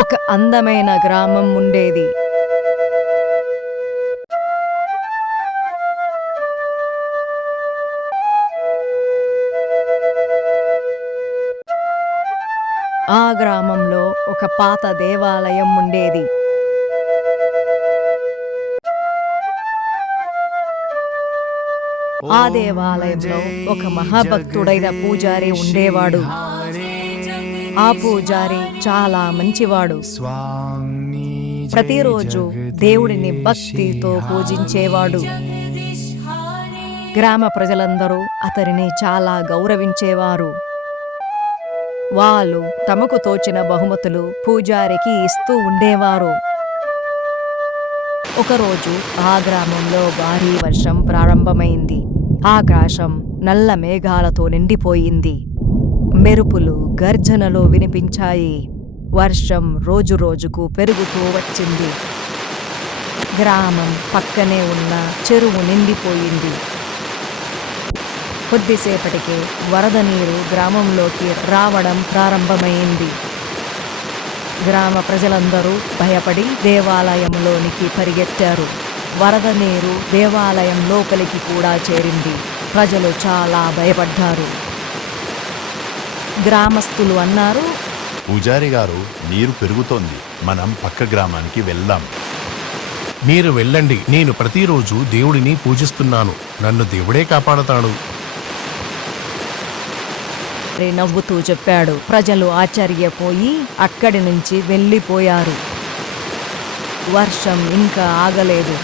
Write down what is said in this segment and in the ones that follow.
ఒక అందమైన గ్రామం ఉండేది. ఆ గ్రామంలో ఒక పాత దేవాలయం ఉండేది. ఆ దేవాలయంలో ఒక మహాభక్తుడైన పూజారి ఉండేవాడు. ఆ పూజారి చాలా మంచివాడు. ప్రతిరోజు దేవుడిని భక్తితో పూజించేవాడు. గ్రామ ప్రజలందరూ అతనిని చాలా గౌరవించేవారు. వాళ్ళు తమకు తోచిన బహుమతులు పూజారికి ఇస్తూ ఉండేవారు. ఒకరోజు ఆ గ్రామంలో భారీ వర్షం ప్రారంభమైంది. ఆకాశం నల్ల మేఘాలతో నిండిపోయింది. మెరుపులు గర్జనలు వినిపించాయి. వర్షం రోజురోజుకు పెరుగుతూ వచ్చింది. గ్రామం పక్కనే ఉన్న చెరువు నిండిపోయింది. కొద్దిసేపటికే వరద నీరు గ్రామంలోకి రావడం ప్రారంభమైంది. గ్రామ ప్రజలందరూ భయపడి దేవాలయంలోనికి పరిగెత్తారు. వరద నీరు దేవాలయం లోపలికి కూడా చేరింది. ప్రజలు చాలా భయపడ్డారు. గ్రామస్తులు అన్నారు. పూజారి గారు నీరు పెరుగుతోంది. మనం పక్క గ్రామానికి వెళ్దాం. మీరు వెళ్ళండి. నేను ప్రతిరోజు దేవుడిని పూజిస్తున్నాను. నన్ను దేవుడే కాపాడతాడు. నవ్వుతూ చెప్పాడు. ప్రజలు ఆశ్చర్యపోయి అక్కడి నుంచి వెళ్ళిపోయారు. వర్షం ఇంకా ఆగలేదు.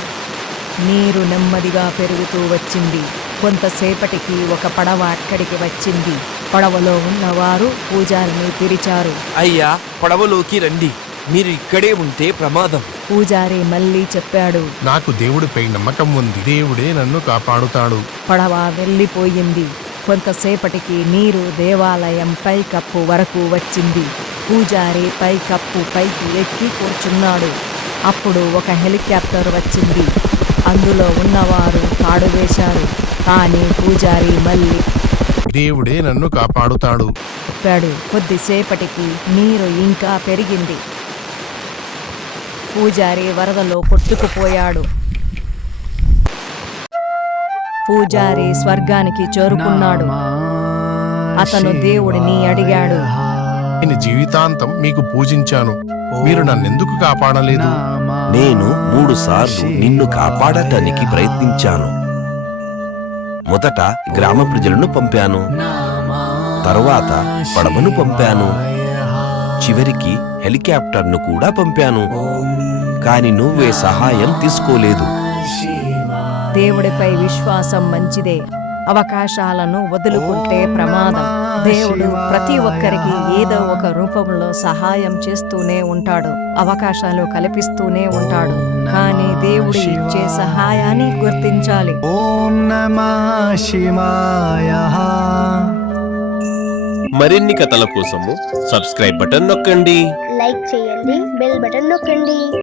నీరు నెమ్మదిగా పెరుగుతూ వచ్చింది. కొంతసేపటికి ఒక పడవ అక్కడికి వచ్చింది. పడవలో ఉన్నవారు పూజారిని పిలిచారు అయ్యా పడవలోకి రండి. మీరు ఇక్కడే ఉంటే ప్రమాదం. పూజారి మళ్ళీ చెప్పాడు. నాకు దేవుడిపై నమ్మకం ఉంది. దేవుడే నన్ను కాపాడుతాడు. పడవ వెళ్ళిపోయింది. కొంతసేపటికి నీరు దేవాలయం పైకప్పు వరకు వచ్చింది. పూజారి పైకప్పు పైకి ఎక్కి కూర్చున్నాడు. అప్పుడు ఒక హెలికాప్టర్ వచ్చింది. అందులో ఉన్నవారు తాడు వేశారు. కానీ పూజారి మళ్ళీ దేవుడే నన్ను కాపాడుతాడు. చెప్పాడు కొద్దిసేపటికి నీరు ఇంకా పెరిగింది. పూజారి వరదలో కొట్టుకుపోయాడు. పూజారి స్వర్గానికి చేరుకున్నాడు. అతను దేవుడిని అడిగాడు. నేను జీవితాంతం మీకు పూజించాను. మీరు నన్నెందుకు కాపాడలేదు? నేను మూడు సార్లు నిన్ను కాపాడటానికి ప్రయత్నించాను. మొదట గ్రామ ప్రజలను పంపాను. తరువాత పడవను పంపాను. చివరికి హెలికాప్టర్ను కూడా పంపాను. కాని నువ్వే సహాయం తీసుకోలేదు. దేవుడిపై విశ్వాసం మంచిదే. అవకాశాలను వదులుకుంటే ప్రమాదం. దేవుడు ప్రతి ఒక్కరికి ఏదో ఒక రూపంలో సహాయం చేస్తూనే ఉంటాడు. అవకాశాలు కల్పిస్తూనే ఉంటాడు. కానీ దేవుడు ఇచ్చే సహాయాన్ని గుర్తించాలి. మరిన్ని కథల కోసము సబ్స్క్రైబ్ బటన్ నొక్కండి. లైక్ చేయండి బెల్ బటన్ నొక్కండి.